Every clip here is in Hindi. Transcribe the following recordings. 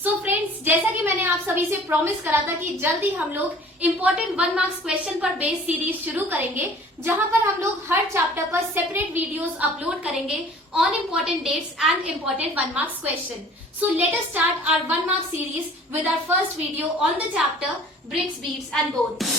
सो फ्रेंड्स, जैसा कि मैंने आप सभी से प्रॉमिस करा था कि जल्दी हम लोग इम्पोर्टेंट 1 मार्क्स क्वेश्चन पर बेस्ड सीरीज शुरू करेंगे, जहां पर हम लोग हर चैप्टर पर सेपरेट वीडियोस अपलोड करेंगे on important dates and important 1 marks question. So let us start our 1 marks series with our first video on the chapter bricks, beads and bones.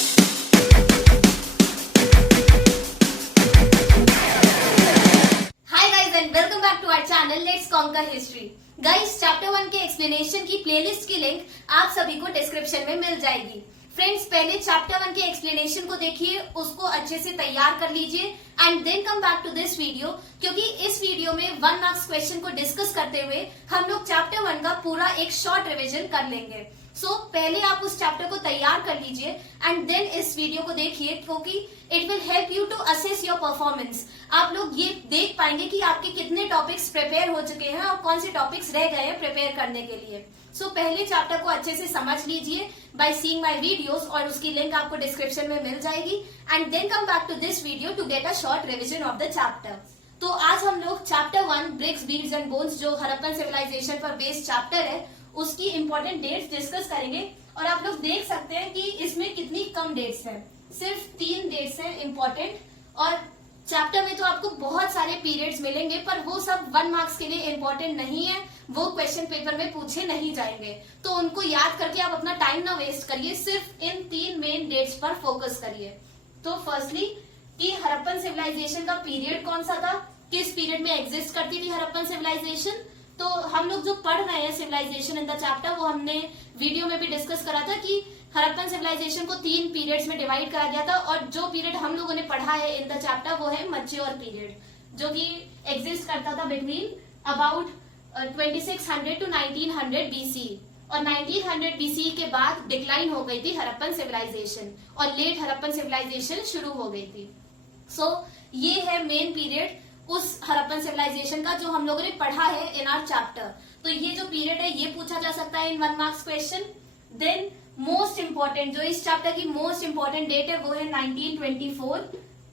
Hi guys and welcome back to our channel Let's Conquer History. Guys, chapter 1 के एक्सप्लेनेशन की प्लेलिस्ट की लिंक आप सभी को डिस्क्रिप्शन में मिल जाएगी. फ्रेंड्स, पहले चैप्टर 1 के एक्सप्लेनेशन को देखिए, उसको अच्छे से तैयार कर लीजिए and then come back to this video, क्योंकि इस वीडियो में 1 मार्क्स क्वेश्चन को डिस्कस करते हुए हम लोग चैप्टर 1 का पूरा एक शॉर्ट रिविजन कर लेंगे. सो पहले आप उस चैप्टर को तैयार कर लीजिए एंड देन इस वीडियो को देखिए, क्योंकि it will help you to assess your performance. आप लोग ये देख पाएंगे कि आपके कितने टॉपिक्स प्रिपेयर हो चुके हैं और कौन से टॉपिक्स रह गए हैं प्रिपेयर करने के लिए. सो पहले चैप्टर को अच्छे से समझ लीजिए बाय सीइंग माय वीडियोस, और उसकी लिंक आपको डिस्क्रिप्शन में मिल जाएगी. And then come back to this video to get a short revision of the chapter. तो आज हम लोग chapter 1 bricks, beads and bones, जो हड़प्पन सिविलाइजेशन पर बेस्ड चैप्टर है, उसकी इंपॉर्टेंट डेट्स डिस्कस करेंगे. और आप लोग देख सकते हैं कि इसमें कितनी कम डेट्स हैं, सिर्फ 3 डेट्स हैं इंपॉर्टेंट. और चैप्टर में तो आपको बहुत सारे पीरियड्स मिलेंगे, पर वो सब 1 मार्क्स के लिए इंपॉर्टेंट नहीं है, वो क्वेश्चन पेपर में पूछे नहीं जाएंगे. तो उनको याद करके आप अपना टाइम ना वेस्ट करिए, सिर्फ इन 3 मेन डेट्स पर फोकस करिए. तो फर्स्टली, कि हड़प्पन सिविलाइजेशन का पीरियड कौन सा था, किस पीरियड में एग्जिस्ट करती थी हड़प्पन सिविलाइजेशन. तो हम लोग जो पढ़ रहे हैं सिविलाइजेशन इन द चैप्टर, वो हमने वीडियो में भी डिस्कस करा था कि हड़प्पन सिविलाइजेशन को 3 पीरियड्स में डिवाइड करा गया था. और जो पीरियड हम लोगों ने पढ़ा है इन द चैप्टर वो है मैच्योर पीरियड, जो कि एग्जिस्ट करता था बिटवीन अबाउट 2600 टू 1900 BC. और 1900 BC के बाद डिक्लाइन हो गई थी हड़प्पन सिविलाइजेशन और लेट हड़प्पन सिविलाइजेशन शुरू हो गई थी. सो ये है मेन पीरियड उस हड़प्पन सिविलाइजेशन का जो हम लोगों ने पढ़ा है इन आवर चैप्टर. तो ये जो पीरियड है ये पूछा जा सकता है इन 1 marks question. Then most important, जो इस चैप्टर की मोस्ट इंपॉर्टेंट डेट है वो है 1924.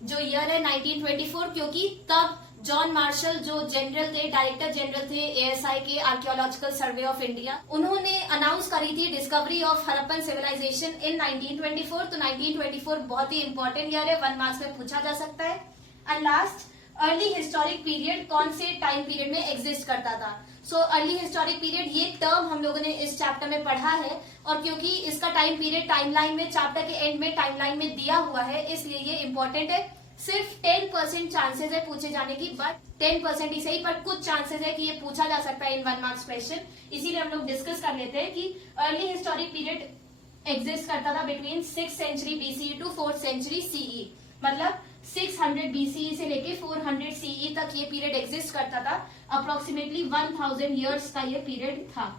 जो ईयर है 1924, क्योंकि तब जॉन मार्शल, जो जनरल थे, डायरेक्टर जनरल थे ASI के आर्कियोलॉजिकल सर्वे ऑफ इंडिया, उन्होंने अनाउंस करी थी डिस्कवरी ऑफ हड़प्पन सिविलाइजेशन इन 1924. तो 1924 बहुत ही इंपॉर्टेंट ईयर है, 1 मार्क्स में पूछा जा सकता है. And last, early historic period कौन से टाइम पीरियड में एग्जिस्ट करता था. सो अर्ली हिस्टोरिक पीरियड, ये टर्म हम लोगों ने इस चैप्टर में पढ़ा है, और क्योंकि इसका टाइम पीरियड टाइमलाइन में, चैप्टर के एंड में टाइमलाइन में दिया हुआ है, इसलिए ये इंपॉर्टेंट है. सिर्फ 10% चांसेस है पूछे जाने की, बट 10% ही सही, पर कुछ चांसेस है कि ये पूछा जा सकता है इन 1 मार्क्स क्वेश्चन. इसीलिए हम लोग डिस्कस कर लेते हैं कि अर्ली हिस्टोरिक पीरियड एग्जिस्ट करता था between 6th century BCE to 4th century CE. मतलब 600 BCE से लेके 400 CE तक ये पीरियड एग्जिस्ट करता था. अप्रोक्सीमेटली 1000 इयर्स का ये पीरियड था.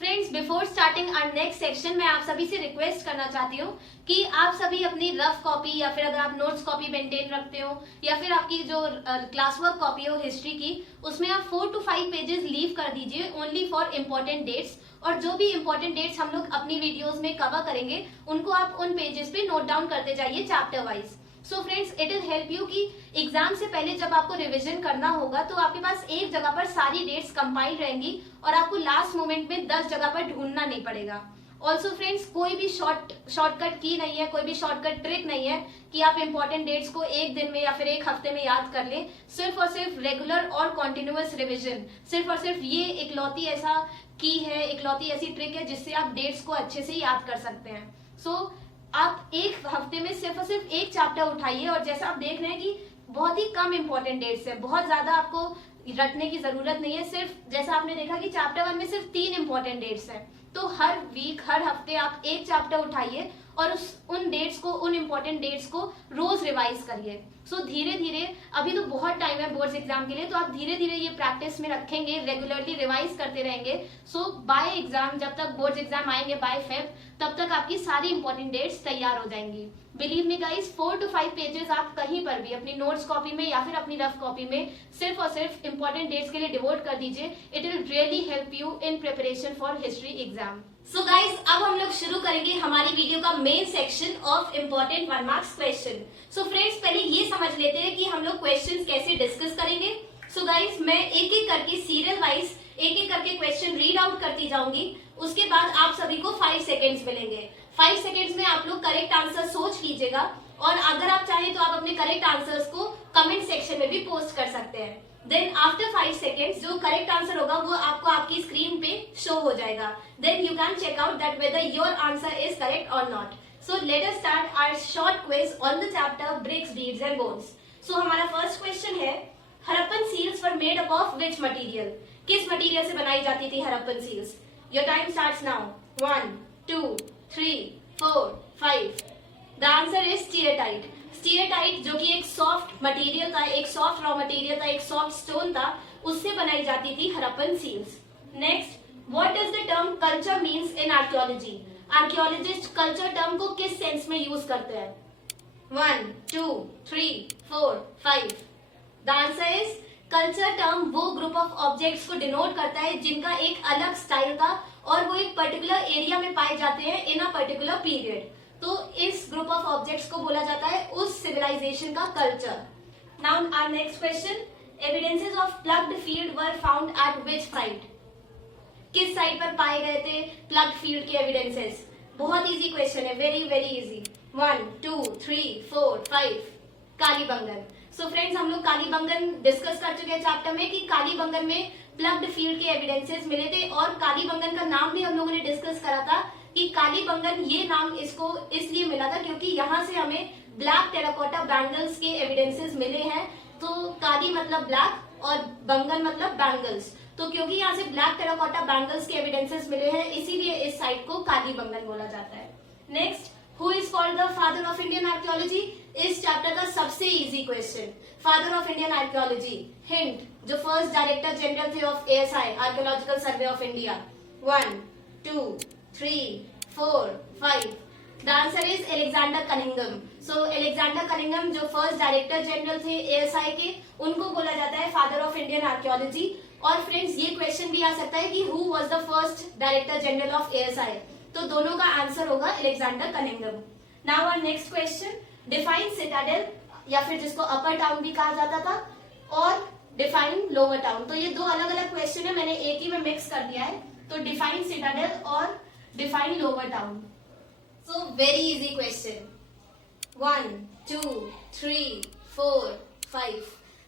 Friends, before starting our next section, मैं आप सभी से रिक्वेस्ट करना चाहती हूँ कि आप सभी अपनी रफ कॉपी, या फिर अगर आप नोट्स कॉपी मेंटेन रखते हो, या फिर आपकी जो क्लास वर्क कॉपी हो हिस्ट्री की, उसमें आप 4 to 5 पेजेस लीव कर दीजिए ओनली फॉर इम्पोर्टेंट डेट्स. और जो भी इम्पोर्टेंट डेट्स हम लोग अपनी वीडियोज में कवर करेंगे, उनको आप उन पेजेस पे नोट डाउन करते जाइए chapter wise. So friends, it will help you कि एग्जाम से पहले जब आपको रिवीजन करना होगा, तो आपके पास एक जगह पर सारी डेट्स कंपाइल रहेंगी और आपको लास्ट मोमेंट में 10 जगह पर ढूंढना नहीं पड़ेगा. ऑल्सो फ्रेंड्स, कोई भी शॉर्टकट की नहीं है, कोई भी शॉर्टकट ट्रिक नहीं है कि आप इंपॉर्टेंट डेट्स को एक दिन में या फिर एक हफ्ते में याद कर लें. सिर्फ और सिर्फ रेगुलर और कॉन्टिन्यूअस रिविजन, सिर्फ और सिर्फ ये इकलौती ऐसा की है, इकलौती ऐसी ट्रिक है जिससे आप डेट्स को अच्छे से याद कर सकते हैं. सो आप एक हफ्ते में सिर्फ और सिर्फ एक चैप्टर उठाइए, और जैसा आप देख रहे हैं कि बहुत ही कम इंपॉर्टेंट डेट्स है, बहुत ज्यादा आपको रटने की जरूरत नहीं है. सिर्फ जैसा आपने देखा कि चैप्टर 1 में सिर्फ 3 इंपॉर्टेंट डेट्स हैं. तो हर वीक, हर हफ्ते आप एक चैप्टर उठाइए और उन डेट्स को, उन इंपॉर्टेंट डेट्स को रोज रिवाइज करिए. सो धीरे धीरे, अभी तो बहुत टाइम है बोर्ड्स एग्जाम के लिए, तो आप धीरे धीरे ये प्रैक्टिस में रखेंगे, रेगुलरली रिवाइज करते रहेंगे. सो बाय एग्जाम, जब तक बोर्ड्स एग्जाम आएंगे बाय फेब, तब तक आपकी सारी इंपॉर्टेंट डेट्स तैयार हो जाएंगी. Believe me guys, 4 to 5 pages आप कहीं पर भी अपनी नोट्स कॉपी में या फिर अपनी रफ कॉपी में सिर्फ और सिर्फ इंपॉर्टेंट डेट्स के लिए डिवोट कर दीजिए. It will really help you in preparation for history exam. So guys, अब हम लोग शुरू करेंगे हमारी वीडियो का main section of important 1 marks question. So friends, पहले ये समझ लेते हैं कि हम लोग क्वेश्चंस कैसे डिस्कस करेंगे. सो गाइज, मैं एक एक करके सीरियल वाइज एक एक करके क्वेश्चन रीड आउट करती जाऊंगी, उसके बाद आप सभी को 5 सेकेंड्स मिलेंगे। 5 सेकेंड्स में आप लोग करेक्ट आंसर सोच लीजिएगा, और अगर आप चाहें तो आप अपने करेक्ट आंसर्स को कमेंट सेक्शन में भी पोस्ट कर सकते हैं। देन आफ्टर 5 सेकेंड्स जो करेक्ट आंसर होगा वो आपको आपकी स्क्रीन पे शो हो जाएगा। Then you can check out that whether your answer is correct और not. So let us start our short quiz on the chapter bricks, beads and bones. So हमारा फर्स्ट क्वेश्चन है, Harappan seals were made up of which material? किस मटेरियल से बनाई जाती थी Harappan seals? Your time starts now. 1 2 3 4 5। The answer is steatite. Steatite जो कि एक सॉफ्ट मटेरियल था, एक सॉफ्ट रॉ मटेरियल था, एक सॉफ्ट स्टोन था, उससे बनाई जाती थी Harappan seals. Next, what does the term culture means in archaeology? Archaeologist culture term को किस सेंस में यूज करते हैं? 1 2 3 4 5। The answer is culture term वो ग्रुप ऑफ ऑब्जेक्ट्स को डिनोट करता है जिनका एक अलग स्टाइल था और वो एक पर्टिकुलर एरिया में पाए जाते हैं इन अ पर्टिकुलर पीरियड। तो इस ग्रुप ऑफ ऑब्जेक्ट्स को बोला जाता है उस सिविलाइजेशन का culture. Now our next question, evidences of ploughed field were found at which site? किस साइट पर पाए गए थे प्लग्ड फील्ड के एविडेंसेस? बहुत इजी क्वेश्चन है, very very easy. 1 2 3 4 5। Kalibangan. So friends, हम लोग कालीबंगन डिस्कस कर चुके हैं चैप्टर में कि कालीबंगन में प्लग्ड फील्ड के एविडेंसेस मिले थे, और कालीबंगन का नाम भी हम लोगों ने डिस्कस करा था कि कालीबंगन ये नाम इसको इसलिए मिला था क्योंकि यहाँ से हमें ब्लैक टेराकोटा बैंगल्स के एविडेंसेस मिले हैं। तो काली मतलब ब्लैक और बंगन मतलब बैंगल्स, तो क्योंकि यहाँ से ब्लैक टेराकोटा बैंगल्स के एविडेंसेस मिले हैं इसीलिए इस साइट को कालीबंगन बोला जाता है। Next, who is called the father of Indian archaeology? इस चैप्टर का सबसे easy question, father of Indian archaeology. Hint, जो फर्स्ट डायरेक्टर जनरल थे of ASI, archaeological survey of India. 1 2 3 4 5। The answer is Alexander Cunningham. So Alexander Cunningham जो फर्स्ट डायरेक्टर जनरल थे ASI के, उनको बोला जाता है फादर ऑफ इंडियन आर्कियोलॉजी। और फ्रेंड्स, ये क्वेश्चन भी आ सकता है कि who was the first director general of ASI? तो दोनों का आंसर होगा Alexander Cunningham. Now our next question, define citadel, या फिर जिसको अपर टाउन भी कहा जाता था, और डिफाइन लोअर टाउन। तो ये दो अलग अलग क्वेश्चन है, मैंने एक ही में मिक्स कर दिया है। तो डिफाइन सिटाडेल और define lower town. So very easy question. 1 2 3 4 5।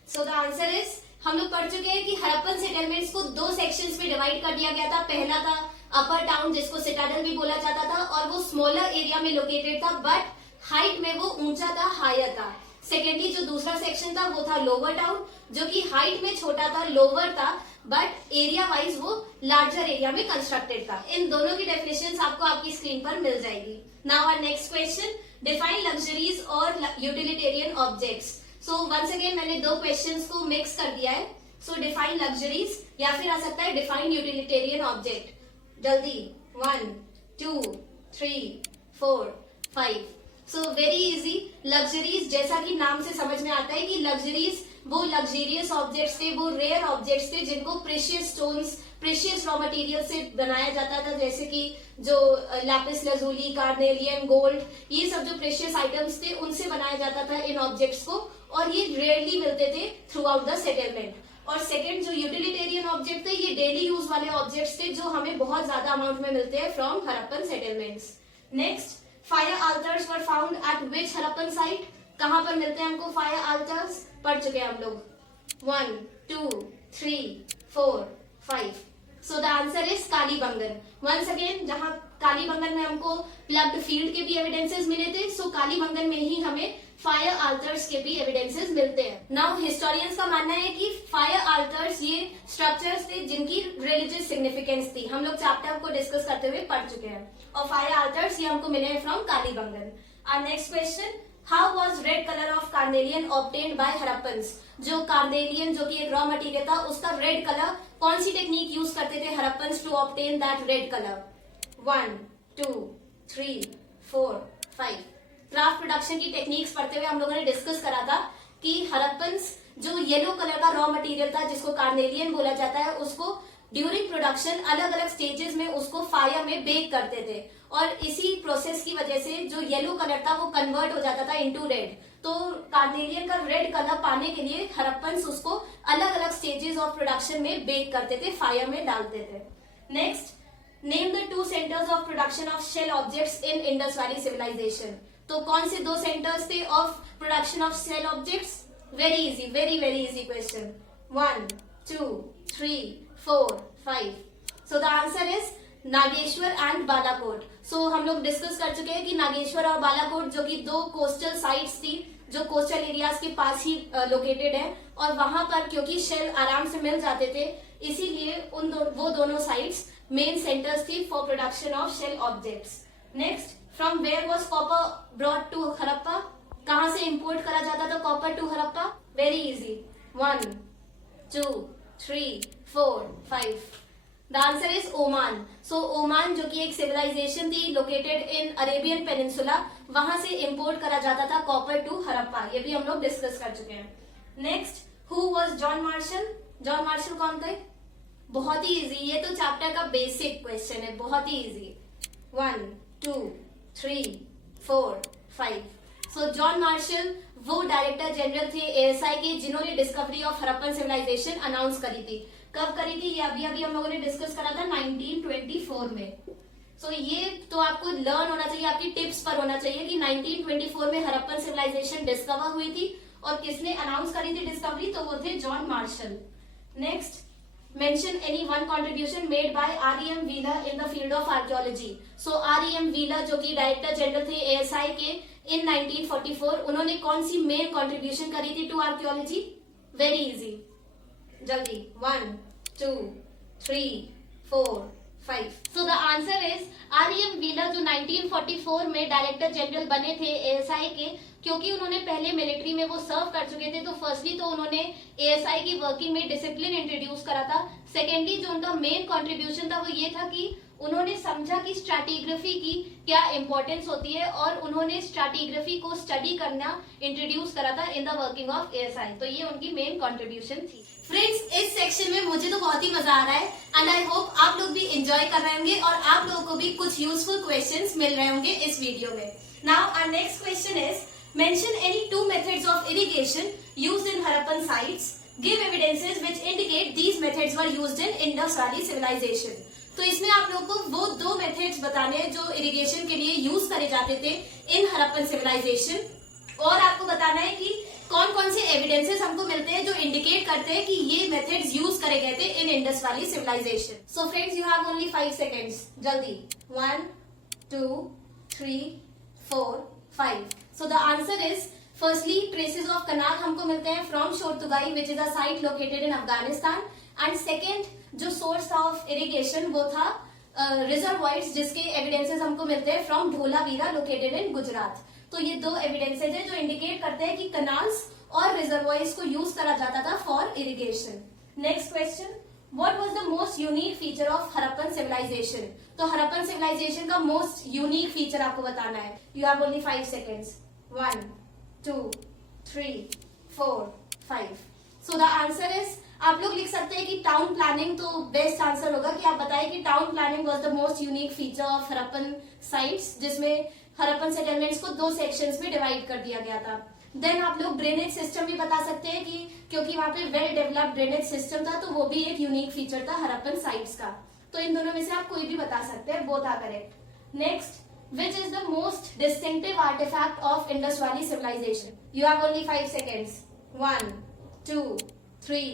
So the answer is, हम लोग पढ़ चुके हैं कि हड़प्पन सेटलमेंट्स को 2 सेक्शंस में डिवाइड कर दिया गया था। पहला था अपर टाउन जिसको सिटाडेल भी बोला जाता था, और वो स्मॉलर एरिया में लोकेटेड था, बट हाइट में वो ऊंचा था, हायर था। सेकेंडली जो दूसरा सेक्शन था वो था लोअर टाउन, जो कि हाइट में छोटा था, लोअर था, बट एरिया वाइज वो लार्जर एरिया में कंस्ट्रक्टेड था। इन दोनों की डेफिनेशंस आपको आपकी स्क्रीन पर मिल जाएगी। Now our next question, define luxuries और utilitarian objects. So once again मैंने 2 क्वेश्चंस को मिक्स कर दिया है। सो डिफाइन लग्जरीज या फिर आ सकता है डिफाइन यूटिलिटेरियन ऑब्जेक्ट। जल्दी, 1 2 3 4 5। So very easy. लग्जरीज, जैसा कि नाम से समझ में आता है कि लग्जरीज वो लग्जरियस ऑब्जेक्ट्स थे, वो रेयर ऑब्जेक्ट्स थे जिनको precious stones, precious raw material से बनाया जाता था, जैसे कि जो लैपिस लजूली, कार्नेलियन, गोल्ड, ये सब जो प्रेशियस आइटम्स थे उनसे बनाया जाता था इन ऑब्जेक्ट्स को, और ये रेयरली मिलते थे थ्रू आउट द सेटलमेंट। और सेकेंड जो यूटिलिटेरियन ऑब्जेक्ट थे, ये डेली यूज वाले ऑब्जेक्ट्स थे जो हमें बहुत ज्यादा अमाउंट में मिलते हैं from Harappan settlements. Next, fire altars were found at which Harappan site? कहां पर मिलते हैं हमको फायर आल्टर्स? पढ़ चुके हैं हम लोग। 1 2 3 4 5। So the answer is Kalibangan. Once again, जहां कालीबंगन में हमको प्लग्ड फील्ड के भी एविडेंसेस मिले थे, सो कालीबंगन में ही हमें फायर आल्टर्स के भी एविडेंसेस मिलते हैं। नाउ हिस्टोरियंस का मानना है कि फायर आल्टर्स ये स्ट्रक्चर्स थे जिनकी रिलीजियस सिग्निफिकेंस थी। हम लोग चैप्टर को डिस्कस करते हुए पढ़ चुके हैं, और फायर आल्टर्स ये हमको मिले हैं from Kalibangan. Our next question, how was red colour of carnelian obtained by Harappans? जो कार्नेलियन जो कि एक रॉ मटेरियल था, उसका रेड कलर कौन सी टेक्निक यूज करते थे Harappans to obtain that red colour? 1 2 3 4 5। Craft production की टेक्निक्स पढ़ते हुए हम लोगों ने डिस्कस करा था कि हड़प्पन्स जो येलो कलर का रॉ मटेरियल था जिसको कार्नेलियन बोला जाता है, उसको ड्यूरिंग प्रोडक्शन अलग अलग स्टेजेस में उसको फायर में बेक करते थे और इसी प्रोसेस की वजह से जो येलो कलर था वो कन्वर्ट हो जाता था इनटू रेड। तो कार्नेलियन का रेड कलर पाने के लिए हड़प्पन्स उसको अलग अलग स्टेजेस ऑफ प्रोडक्शन में बेक करते थे, फायर में डालते थे। Next, name the 2 centres of production of shell objects in Indus valley civilisation. तो कौन से 2 सेंटर्स थे of production of shell objects? Very easy, very very easy question. 1 2 3 4 5। So the answer is Nageshwar and Balakot. सो हम लोग डिस्कस कर चुके हैं कि नागेश्वर और बालाकोट जो कि 2 कोस्टल साइट्स थी जो कोस्टल एरियाज के पास ही लोकेटेड है, और वहां पर क्योंकि शेल आराम से मिल जाते थे इसीलिए वो दोनों साइट्स मेन सेंटर्स थी for production of shell objects. Next, from where was copper brought to Harappa? कहां से इंपोर्ट करा जाता था copper to Harappa? Very easy. 1 2 3 4 5। The answer is Oman. So Oman जो कि एक सिविलाइजेशन थी लोकेटेड इन अरेबियन पेनिनसुला, वहां से इंपोर्ट करा जाता था कॉपर टू हड़प्पा। ये भी हम लोग डिस्कस कर चुके हैं। Next, who was John Marshall? John Marshall कौन थे? बहुत ही इजी, ये तो चैप्टर का बेसिक क्वेश्चन है, बहुत ही इजी। 1 2 3 4 5। सो जॉन मार्शल वो डायरेक्टर जनरल थे एएसआई के जिन्होंने discovery of Harappan civilisation announce करी थी। कब करी थी? ये अभी अभी हम लोगों ने डिस्कस करा था 1924 में। सो ये तो आपको लर्न होना चाहिए, आपकी टिप्स पर होना चाहिए कि 1924 में हड़प्पन सिविलाइजेशन डिस्कवर हुई थी और किसने अनाउंस करी थी डिस्कवरी? तो वो थे John Marshall. Next, mention any one contribution made by R.E.M. Wheeler in the field of archaeology. So R.E.M. Wheeler जो कि डायरेक्टर जनरल थे ASI के in 1944, उन्होंने कौन सी मेन कंट्रीब्यूशन करी थी टू आर्कियोलॉजी? वेरी इजी, जल्दी। 1 2 3 4 5। So the answer is R.E.M. Wheeler जो 1944 में डायरेक्टर जनरल बने थे ASI के, क्योंकि उन्होंने पहले मिलिट्री में वो सर्व कर चुके थे। तो फर्स्टली तो उन्होंने एएसआई की वर्किंग में डिसिप्लिन इंट्रोड्यूस करा था। सेकेंडली जो उनका मेन कंट्रीब्यूशन था वो ये था कि उन्होंने समझा कि स्ट्रैटिग्राफी की क्या इंपॉर्टेंस होती है और उन्होंने स्ट्रैटिग्राफी को स्टडी करना इंट्रोड्यूस करा था in the working of ASI. तो ये उनकी मेन कंट्रीब्यूशन थी। फ्रेंड्स, इस सेक्शन में मुझे तो बहुत ही मजा आ रहा है एंड आई होप आप लोग भी एंजॉय कर रहे होंगे और आप लोगों को भी कुछ यूजफुल क्वेश्चंस मिल रहे होंगे इस वीडियो में। Now our next question is mention any 2 methods of irrigation used in Harappan sites. Give evidences which indicate these methods were used in Indus Valley civilization. तो इसमें आप लोगों को वो 2 मेथड्स बताने हैं जो इरिगेशन के लिए यूज करे जाते थे इन हड़प्पन सिविलाइजेशन, और आपको बताना है कि कौन कौन से एविडेंसेस हमको मिलते हैं जो इंडिकेट करते हैं कि ये मेथड्स यूज करे गए थे in Indus valley civilisation. So friends, you have only 5 seconds, जल्दी। 1 2 3 4 5। So the answer is firstly traces of canal हमको मिलते हैं from शोरतुगाई which is a site located in Afghanistan, and second जो source था of irrigation वो था reservoirs जिसके evidences हमको मिलते हैं from Dholavira located in Gujarat. तो ये 2 evidences है जो indicate करते हैं कि canals और reservoirs को use करा जाता था for irrigation। Next question, what was the most unique feature of Harappan civilization? तो हड़प्पन सिविलाइजेशन का मोस्ट यूनिक फीचर आपको बताना है। You have only 5 seconds. 1 2 3 4 5। So the answer is, आप लोग लिख सकते हैं कि टाउन प्लानिंग, तो बेस्ट आंसर होगा कि आप बताएं कि town planning was the most unique feature of Harappan sites, जिसमें हड़प्पन सेटलमेंट्स को 2 सेक्शंस में डिवाइड कर दिया गया था। देन आप लोग ड्रेनेज सिस्टम भी बता सकते हैं कि क्योंकि वहां पे वेल डेवलप्ड ड्रेनेज सिस्टम था तो वो भी एक यूनिक फीचर था हड़प्पन साइट्स का। तो इन दोनों में से आप कोई भी बता सकते हैं, both are correct. Next, which is the most distinctive artifact of Indus Valley civilization? You have only 5 seconds. 1 2 3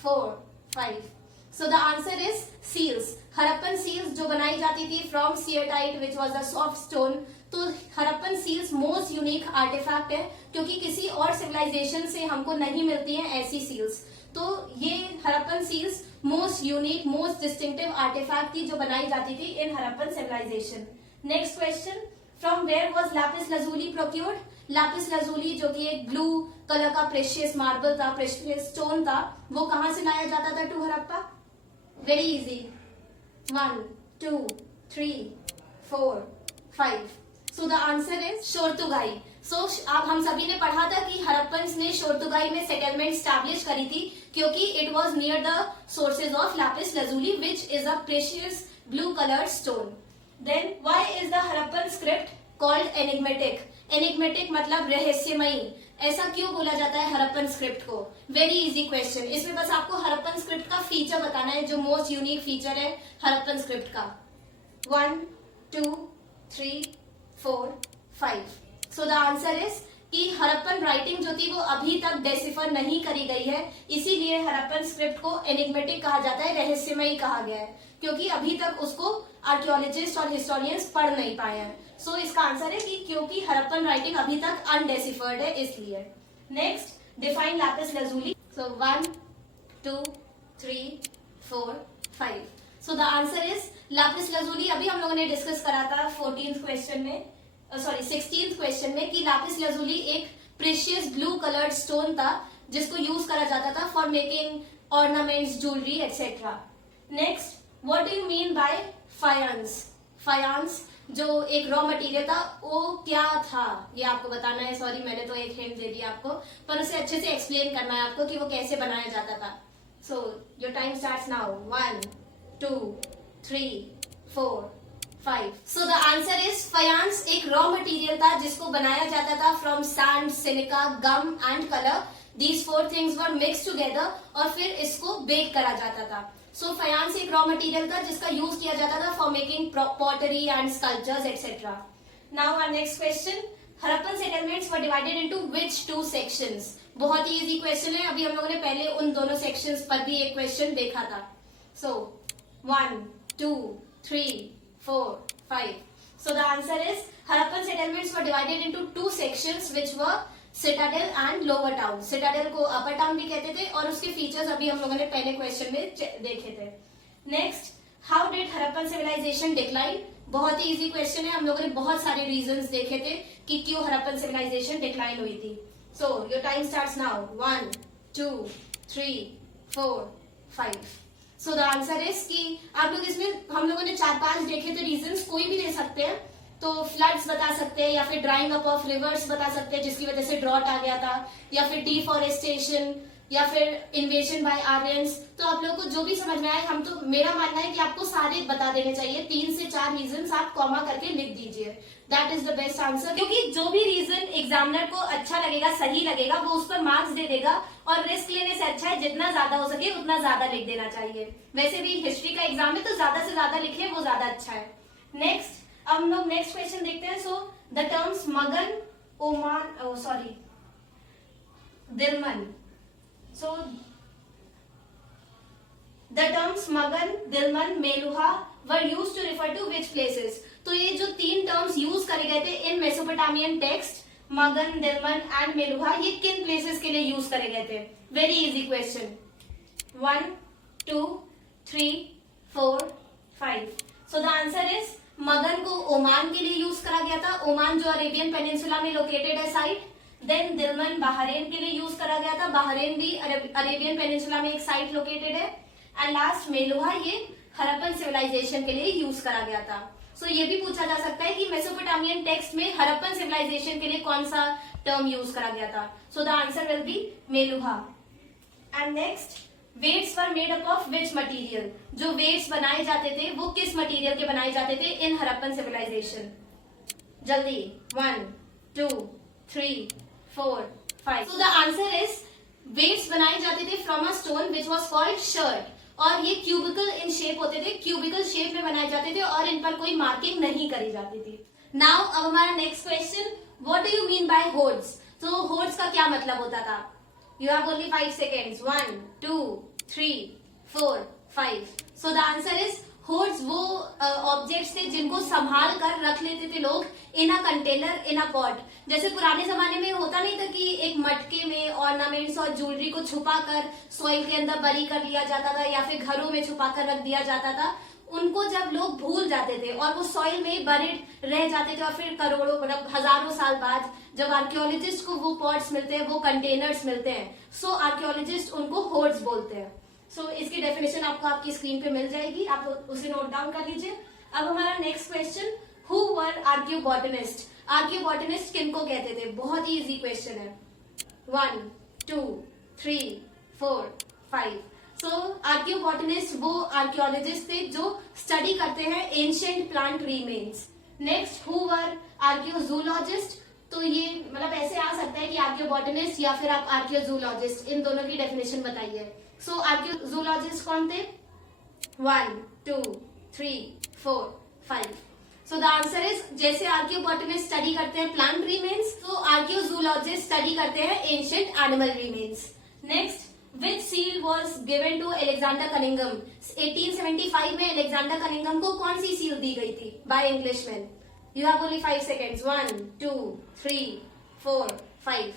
4 5। So the answer is seals. Harappan seals जो बनाई जाती थी from ceatite which was a soft stone। तो Harappan seals most unique artefact है क्योंकि किसी और सिविलाइजेशन से हमको नहीं मिलती हैं ऐसी seals। तो ये Harappan seals most unique most distinctive artefact थी जो बनाई जाती थी in Harappan civilization. Next question, from where was lapis lazuli procured? Lapis lazuli जो कि एक ब्लू कलर का प्रेशियस मार्बल था, प्रेशियस स्टोन था, वो कहां से लाया जाता था to Harappa? Very easy. 1 2 3 4 5। So the answer is Shortughai. So आप हम सभी ने पढ़ा था कि हड़प्पन्स ने शोरतुगाई में सेटलमेंट स्टैब्लिश करी थी क्योंकि it was near the sources of Lapis lazuli which is a precious blue colored stone. Then why is the Harappan script called enigmatic? Enigmatic मतलब रहस्यमयी. ऐसा क्यों बोला जाता है हरप्पन स्क्रिप्ट को? Very easy question. इसमें बस आपको हरप्पन स्क्रिप्ट का फीचर बताना है, जो मोस्ट यूनिक फीचर है हरप्पन स्क्रिप्ट का. 1 2 3 4 5. सो द आंसर इज कि हरप्पन राइटिंग जो थी वो अभी तक डेसिफर नहीं करी गई है, इसीलिए हरप्पन स्क्रिप्ट को एनिग्मेटिक कहा जाता है, रहस्यमयी कहा गया है, क्योंकि अभी तक उसको आर्कियोलॉजिस्ट और हिस्टोरियंस पढ़ नहीं पाए हैं. सो इसका आंसर है कि क्योंकि हरप्पन राइटिंग अभी तक अनडेसिफर्ड है, इसलिए. Next, define Lapis lazuli. So 1 2 3 4 5. So the answer is Lapis lazuli. अभी हम लोगों ने डिस्कस करा था 14th क्वेश्चन में, 16th क्वेश्चन में, कि लैपिस lazuli एक प्रेशियस ब्लू कलर्ड स्टोन था जिसको यूज करा जाता था for making ornaments, jewellery etcetera. Next, what do you mean by faience? Faience जो एक रॉ मटेरियल था वो क्या था, ये आपको बताना है. सॉरी, मैंने तो एक हिंट दे दिया आपको, पर उसे अच्छे से एक्सप्लेन करना है आपको कि वो कैसे बनाया जाता था. So your time starts now. 1 2 3 4 5. So the answer is faience एक रॉ मटेरियल था जिसको बनाया जाता था from sand, silica, gum and colour. These 4 things were mix together और फिर इसको बेक करा जाता था. सो फायांस एक रॉ मटेरियल था जिसका यूज किया जाता था for making pottery and sculptures etcetera. Now our next question, Harappan settlements were divided into which 2 sections? बहुत ही इजी क्वेश्चन है. अभी हम लोगों ने पहले उन दोनों सेक्शंस पर भी एक क्वेश्चन देखा था. सो 1 2 3 4 5. So the answer is Harappan settlements were divided into 2 sections which were Citadel and Lower Town. Citadel को Upper Town भी कहते थे और उसके फीचर्स अभी हम लोगों ने पहले क्वेश्चन में देखे थे. Next, how did Harappan civilisation decline? बहुत ही इजी क्वेश्चन है. हम लोगों ने बहुत सारे रीजंस देखे थे कि क्यों हरप्पन सिविलाइजेशन डिक्लाइन हुई थी. सो your time starts now. 1 2 3 4 5. So the answer is कि आप लोग इसमें हम लोगों ने 4-5 देखे थे रीजंस, कोई भी दे सकते हैं. तो फ्लड्स बता सकते हैं, या फिर ड्राइंग अप ऑफ रिवर्स बता सकते हैं जिसकी वजह से ड्रॉट आ गया था, या फिर डिफॉरेस्टेशन, या फिर इन्वेजन बाय आर्यंस. तो आप लोगों को जो भी समझ में आए, हम तो मेरा मानना है कि आपको सारे बता देने चाहिए. 3 से 4 रीजन आप कॉमा करके लिख दीजिए. That is the best answer, क्योंकि जो भी रीजन एग्जामिनर को अच्छा लगेगा, सही लगेगा, वो उस पर मार्क्स दे देगा. और रिस्क लेने से अच्छा है जितना ज्यादा हो सके उतना ज्यादा लिख देना चाहिए. वैसे भी हिस्ट्री का एग्जाम है तो ज्यादा से ज्यादा लिखे, वो ज्यादा अच्छा है. नेक्स्ट, अब हम लोग नेक्स्ट क्वेश्चन देखते हैं. So the terms Magan, Oman, Dilmun. So the terms Magan, Dilmun, Meluhha were use to refer to which places? तो ये जो 3 टर्म्स यूज करे गए थे इन मेसोपोटामियन टेक्स्ट, मगन, दिलमन एंड मेलुहा, ये किन प्लेसेस के लिए यूज करे गए थे? Very easy question. 1 2 3 4 5. So the answer is मगन को ओमान के लिए यूज करा गया था. ओमान जो अरेबियन पेनिनसुला में लोकेटेड है साइट. देन दिलमन बहरेन के लिए यूज करा गया था. बहरेन भी अरेबियन पेनिनसुला में एक साइट लोकेटेड है. एंड लास्ट मेलुहा, ये हरप्पन सिविलाइजेशन के लिए यूज करा गया था. सो ये भी पूछा जा सकता है कि मेसोपोटामियन टेक्स्ट में हरप्पन सिविलाइजेशन के लिए कौन सा टर्म यूज करा गया था? So the answer will be Meluha. And next, weights were made up of which material? जो वेट्स बनाए जाते थे वो किस मटीरियल के बनाए जाते थे इन हरप्पन सिविलाइजेशन? जल्दी. 1 2 3 4 5. So the answer is weights बनाए जाते थे from a stone which was called chert. और ये क्यूबिकल इन शेप होते थे, क्यूबिकल शेप में बनाए जाते थे और इन पर कोई मार्किंग नहीं करी जाती थी. नाउ अब हमारा next question, what do you mean bye hordes? तो होड्स का क्या मतलब होता था? You have only 5 seconds. 1 2 3 4 5. So the answer is hordes वो ऑब्जेक्ट्स थे जिनको संभाल कर रख लेते थे लोग इन a container, in a pot. जैसे पुराने जमाने में होता नहीं था कि एक मटके में ऑर्नामेंट्स और ज्वेलरी को छुपा कर सॉइल के अंदर बरी कर लिया जाता था, या फिर घरों में छुपा कर रख दिया जाता था. उनको जब लोग भूल जाते थे और वो सॉइल में बरिड रह जाते थे, और फिर करोड़ों मतलब हजारों साल बाद जब आर्कियोलॉजिस्ट को वो पॉट्स मिलते हैं, वो कंटेनर्स मिलते हैं, सो आर्कियोलॉजिस्ट उनको होड्स बोलते हैं. सो इसकी डेफिनेशन आपको आपकी स्क्रीन पे मिल जाएगी, आप उसे नोट डाउन कर लीजिए. अब हमारा नेक्स्ट क्वेश्चन, हु वर आर्कियोबॉटनिस्ट? आर्कियोबॉटनिस्ट किनको कहते थे? बहुत ही इजी क्वेश्चन है. 1 2 3 4 5. सो आर्कियोबॉटनिस्ट वो आर्कियोलॉजिस्ट थे जो स्टडी करते हैं ancient plant remains. Next who were archaeozoologist, तो ये मतलब ऐसे आ सकता है कि आर्कियोबॉटनिस्ट या फिर आप आर्कियोजूलॉजिस्ट, इन दोनों की डेफिनेशन बताइए। सो आर्कियोजूलॉजिस्ट कौन थे? 1 2 3 4 5। सो द आंसर इज, जैसे आर्कियोबॉटनिस्ट स्टडी करते हैं प्लांट रिमेन्स, तो आर्कियोजूलॉजिस्ट स्टडी करते हैं ancient animal remains. Next, which seal was given to Alexander Cunningham? 1875 में अलेक्जेंडर कनिंघम को कौन सी सील दी गई थी by Englishman? You have only 5 seconds. 1 2 3 4 5।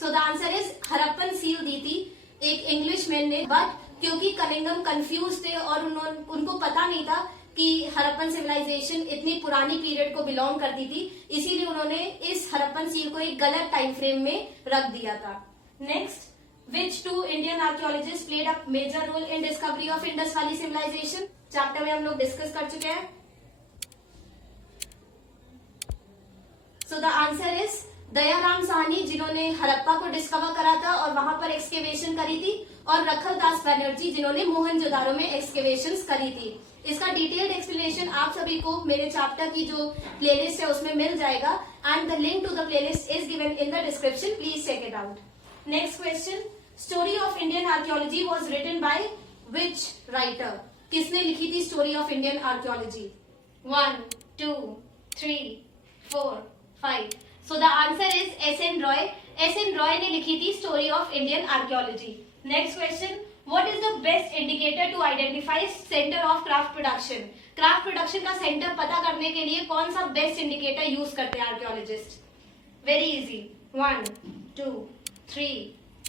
So the answer is Harappan seal दी थी एक इंग्लिशमैन ने, बट क्योंकि कनिंघम कंफ्यूज थे और उनको पता नहीं था कि हरप्पन सिविलाइजेशन इतनी पुरानी पीरियड को बिलोंग करती थी, इसीलिए उन्होंने इस हरप्पन सील को एक गलत टाइम फ्रेम में रख दिया था। Next, which 2 Indian archaeologist played a major role in discovery of Indus valley civilisation? Chapter में हम लोग डिस्कस कर चुके हैं। So the answer is Dayaram Sahni, जिन्होंने हड़प्पा को डिस्कवर करा था और वहां पर एक्सकेवेशन करी थी, और रखल दास बनर्जी जिन्होंने मोहनजोदारो में एक्सकेवेशंस करी थी। इसका डिटेल्ड एक्सप्लेनेशन आप सभी को मेरे चैप्टर की जो प्लेलिस्ट है उसमें मिल जाएगा, and the link to the playlist is given in the description, please check it out. Next question, story of Indian archaeology was written by which writer? किसने लिखी थी story of Indian archaeology? 1 2 3 4 5। So the answer is S.N. Roy. S.N. Roy ने लिखी थी story of Indian archaeology. Next question, what is the best indicator to identify centre of craft production? Craft production का सेंटर पता करने के लिए कौन सा बेस्ट इंडिकेटर यूज करते हैं archaeologist? Very easy. 1 2 3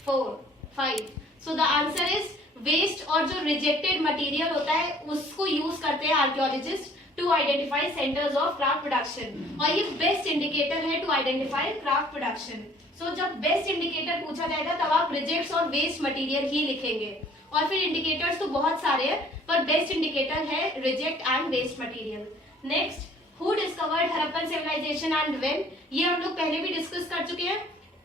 4 5। So the answer is waste, और जो रिजेक्टेड मटेरियल होता है उसको यूज करते हैं archaeologist to identify centres of craft production, और ये बेस्ट इंडिकेटर है टू आइडेंटिफाई क्राफ्ट प्रोडक्शन। सो जब बेस्ट इंडिकेटर पूछा जाएगा तब आप रिजेक्ट्स और वेस्ट मटेरियल ही लिखेंगे, और फिर इंडिकेटर्स तो बहुत सारे हैं, पर बेस्ट इंडिकेटर है reject and waste material. Next, who discovered Harappan civilisation and when? ये हम लोग पहले भी डिस्कस कर चुके हैं।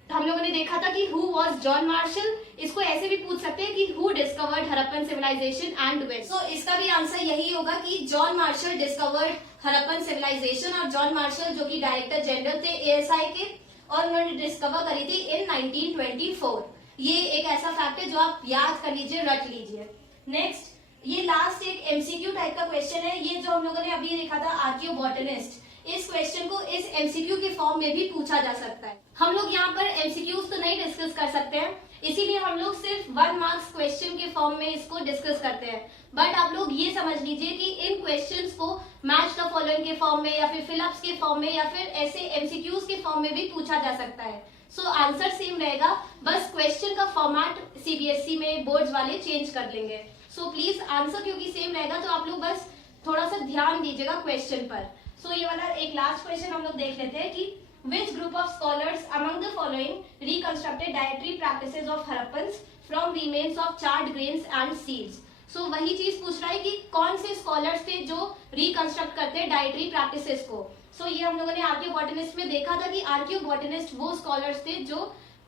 हम लोगों ने देखा था कि हु वॉज जॉन मार्शल। इसको ऐसे भी पूछ सकते हैं कि who discovered Harappan civilisation and when? So इसका भी आंसर यही होगा कि John Marshall discovered Harappan civilization, और जॉन मार्शल जो कि डायरेक्टर जनरल थे ASI के, और उन्होंने डिस्कवर करी थी इन 1924। ये एक ऐसा फैक्ट है जो आप याद कर लीजिए, रट लीजिए। नेक्स्ट, ये लास्ट एक MCQ टाइप का क्वेश्चन है। ये जो हम लोगों ने अभी देखा था आर्कियोबॉटनिस्ट, इस क्वेश्चन को इस MCQ के फॉर्म में भी पूछा जा सकता है। हम लोग यहाँ पर MCQs तो नहीं डिस्कस कर सकते हैं, इसीलिए हम लोग सिर्फ 1 मार्क्स क्वेश्चन के फॉर्म में इसको डिस्कस करते हैं। बट आप लोग ये समझ लीजिए कि इन क्वेश्चंस को मैच द फॉलोइंग के फॉर्म में, या फिर फिलअप्स के फॉर्म में, या फिर ऐसे MCQs के फॉर्म में भी पूछा जा सकता है। सो आंसर सेम रहेगा, बस क्वेश्चन का फॉर्मेट CBSE में बोर्ड्स वाले चेंज कर लेंगे। सो प्लीज आंसर क्योंकि सेम रहेगा, तो आप लोग बस थोड़ा सा ध्यान दीजिएगा क्वेश्चन पर। सो ये वाला एक लास्ट क्वेश्चन हम लोग देख लेते हैं कि which group of scholars among the following reconstructed dietary practices of Harappans from remains of charred grains and seeds? So वही चीज पूछ रहा है कि कौन से स्कॉलर्स थे जो रिकंस्ट्रक्ट करते हैं डाइटरी प्रैक्टिसेस को। सो ये हम लोगों ने आर्कियोबॉटनिस्ट में देखा था कि आर्कियोबॉटनिस्ट वो स्कॉलर्स थे जो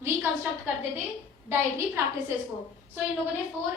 रिकंस्ट्रक्ट करते थे डाइटरी प्रैक्टिसेस को। सो इन लोगों ने 4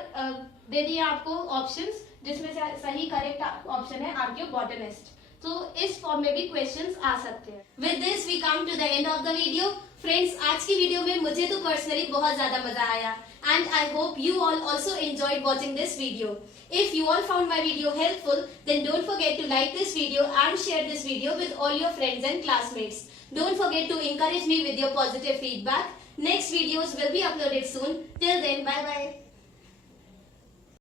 दे दिए आपको ऑप्शंस, जिसमें से सही करेक्ट ऑप्शन है आर्कियोबॉटनिस्ट। तो इस फॉर्म में भी क्वेश्चंस आ सकते हैं। With this we come to the end of the video. Friends, आज की वीडियो में मुझे तो पर्सनली बहुत ज्यादा मजा आया, and I hope you all also enjoyed watching this video. If you all found my video helpful, then don't forget to like this video and share this video with all your friends and classmates. Don't forget to encourage me with your positive feedback. Next videos will be uploaded soon. Till then, bye bye.